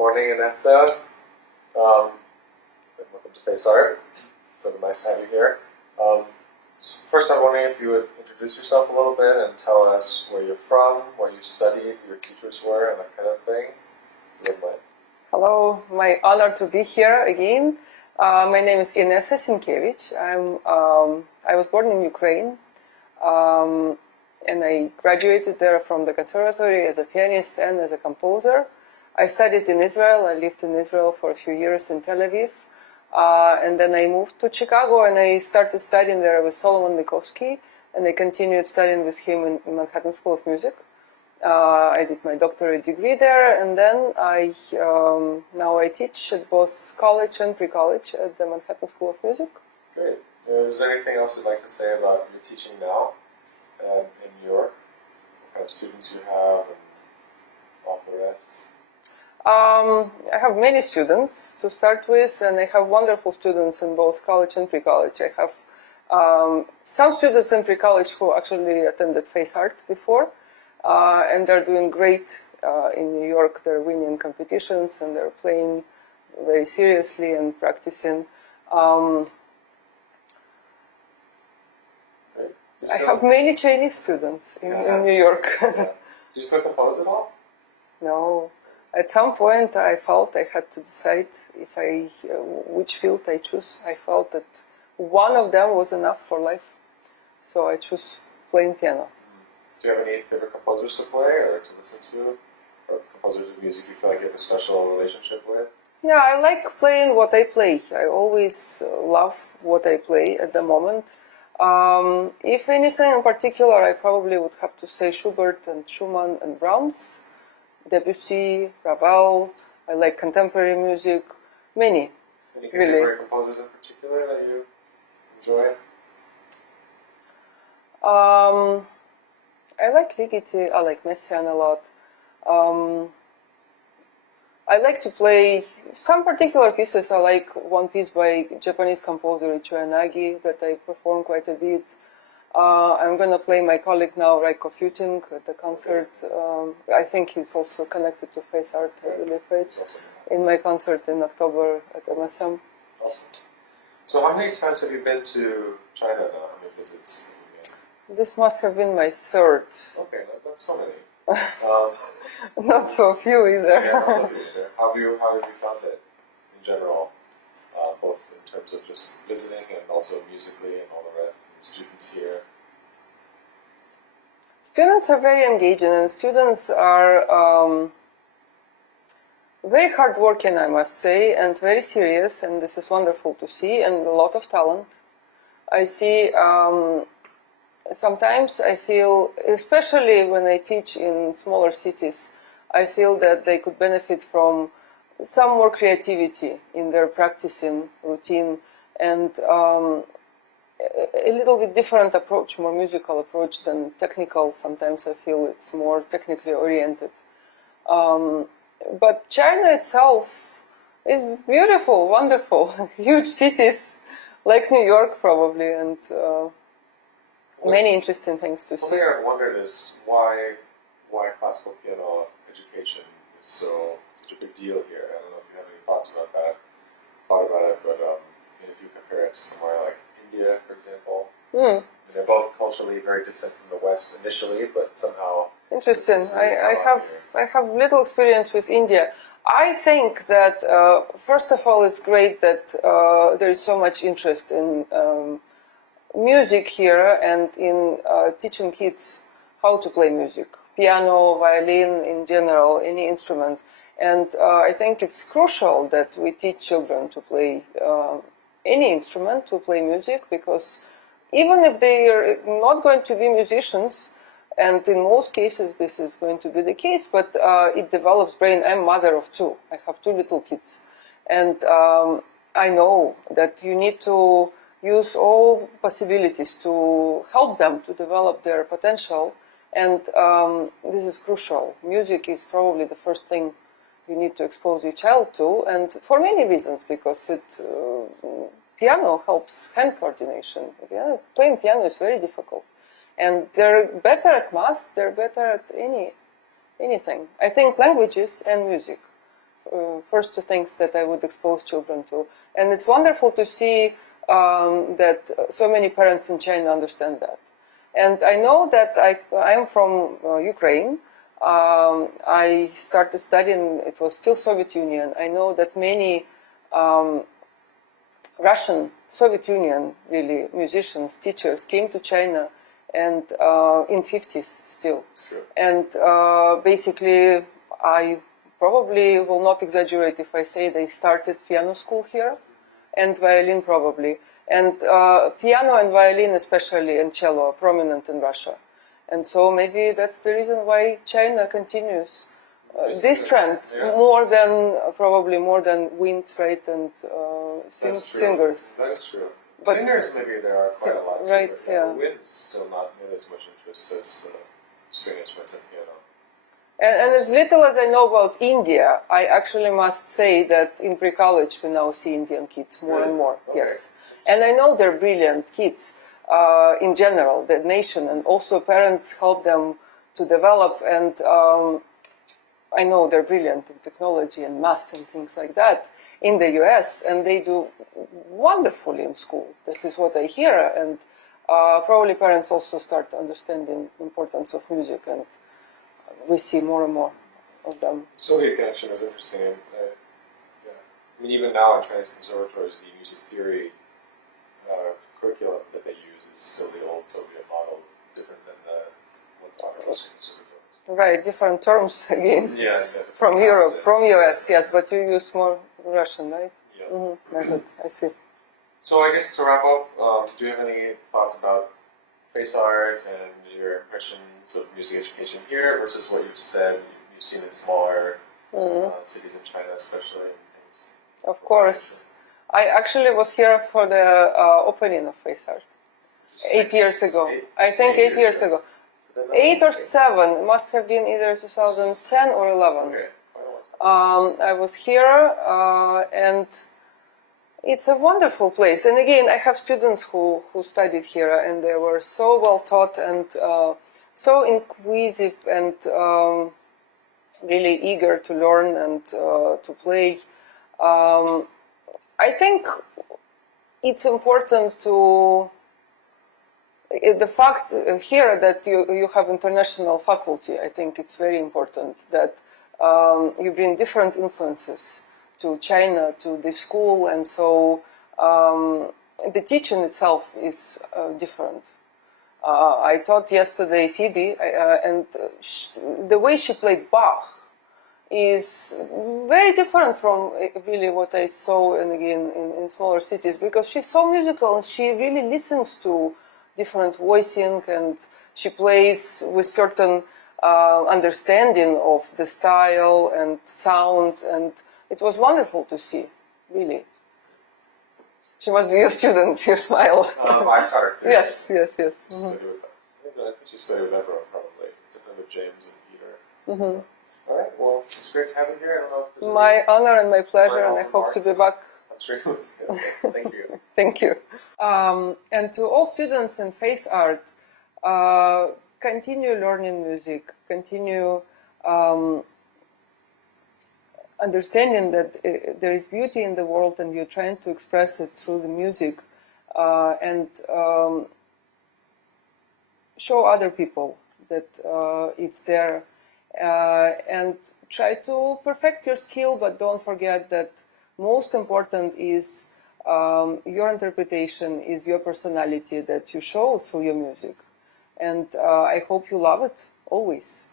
morning, Inesa. And welcome to FaceArt. So nice to have you here. First, I'm wondering if you would introduce yourself a little bit and tell us where you're from, where you studied, who your teachers were, and that kind of thing. If you wouldn't mind. Hello, my honor to be here again. My name is Inesa Sinkevitch. I was born in Ukraine, and I graduated there from the conservatory as a pianist and as a composer. I studied in Israel. I lived in Israel for a few years in Tel Aviv. And then I moved to Chicago and I started studying there with Solomon Mikovsky, and I continued studying with him in Manhattan School of Music. I did my doctorate degree there, and then now I teach at both college and pre-college at the Manhattan School of Music. Great. Is there anything else you'd like to say about your teaching now in New York? What kind of students you have and all the rest? I have many students to start with, and I have wonderful students in both college and pre-college. I have some students in pre-college who actually attended FaceArt before, and they're doing great in New York. They're winning competitions and they're playing very seriously and practicing. I have many Chinese students in New York. Do you still compose at all? No. At some point, I felt I had to decide which field I choose. I felt that one of them was enough for life, so I chose playing piano. Do you have any favorite composers to play or to listen to, or composers of music you feel like you have a special relationship with? Yeah, I like playing what I play. I always love what I play at the moment. If anything in particular, I probably would have to say Schubert and Schumann and Brahms. Debussy, Ravel. I like contemporary music. Many. Any contemporary composers in particular that you enjoy? I like Ligeti. I like Messiaen a lot. I like to play some particular pieces. I like one piece by Japanese composer Ichio Yanagi that I perform quite a bit. I'm going to play my colleague now, Raiko Futing, at the concert. I think he's also connected to FaceArt, I believe, in my concert in October at MSM. Awesome. So how many times have you been to China now? How many visits have you been? This must have been my third. Okay, that's so many. Not so few either. Yeah, not so few either. How have you found it in general, both in terms of just visiting and also musically and all the rest, and the students here? Students are very engaging, and students are very hardworking, I must say, and very serious, and this is wonderful to see, and a lot of talent. I see, sometimes I feel, especially when I teach in smaller cities, I feel that they could benefit from some more creativity in their practicing routine, and a little bit different approach, more musical approach than technical. Sometimes I feel it's more technically oriented. But China itself is beautiful, wonderful, huge cities, like New York probably, and many interesting things to see. One thing I've wondered is why classical piano education is such a big deal here. I don't know if you have any thought about it, but if you compare it to somewhere like India, for example. They're both culturally very distant from the West initially, but somehow... Interesting. I have little experience with India. I think that, first of all, it's great that there is so much interest in music here and in teaching kids how to play music. Piano, violin, in general, any instrument. And I think it's crucial that we teach children to play any instrument, to play music, because even if they are not going to be musicians, and in most cases this is going to be the case, but it develops brain. I'm mother of two. I have two little kids. And I know that you need to use all possibilities to help them to develop their potential. And this is crucial. Music is probably the first thing you need to expose your child to, and for many reasons, because piano helps hand coordination. Playing piano is very difficult. And they're better at math, they're better at anything. I think languages and music first two things that I would expose children to. And it's wonderful to see that so many parents in China understand that. And I know that I am from Ukraine. I started studying, it was still Soviet Union. I know that many Russian, Soviet Union, really, musicians, teachers came to China and in 50s still. And basically, I probably will not exaggerate if I say they started piano school here and violin probably. And piano and violin especially and cello are prominent in Russia. And so maybe that's the reason why China continues this trend more than, probably more than winds, right, and singers. That is true. But singers, maybe there are quite a lot. Right, yeah. Winds still not nearly as much interest as string instruments and piano. And as little as I know about India, I actually must say that in pre-college we now see Indian kids more and more. Okay. Yes. And I know they're brilliant kids in general, the nation, and also parents help them to develop. And I know they're brilliant in technology and math and things like that in the US, and they do wonderfully in school. This is what I hear. And probably parents also start understanding the importance of music, and we see more and more of them. Soviet connection is interesting. Yeah. I mean, even now in Chinese conservatories, the music theory curriculum that they use is still the old Soviet model, different than what's taught in Russian conservatories. Right, different terms again. Yeah, from Europe, from US, yes, but you use more Russian, right? Yeah. Mm-hmm. I see. So I guess to wrap up, do you have any thoughts about FaceArt and your impressions of music education here versus what you've said you've seen in smaller cities in China, especially? Of course. I actually was here for the opening of FaceArt 8 years ago. I think 8 years ago. 8 or 7. It must have been either 2010 or 11. Okay. I was here and it's a wonderful place. And again, I have students who studied here and they were so well taught and so inquisitive and really eager to learn and to play. I think it's important to the fact here that you have international faculty. I think it's very important that you bring different influences to China, to the school, and so the teaching itself is different. I taught yesterday Phoebe, and the way she played Bach is very different from really what I saw and again in smaller cities, because she's so musical and she really listens to different voicing and she plays with certain understanding of the style and sound, and it was wonderful to see, really. She must be your student, you smile. I taught her. Yes. Mm-hmm. I think she studied with everyone, probably. Different with James and Peter. Mm-hmm. All right, well, it's great to have you here. I don't know if there's my honor and my pleasure, final and I hope to be remarks. back. I'm sure you will. Okay, thank you. Thank you. And to all students in FaceArt, continue learning music, continue understanding that there is beauty in the world and you're trying to express it through the music, and show other people that it's there, and try to perfect your skill, but don't forget that most important is your interpretation, is your personality that you show through your music. And I hope you love it always.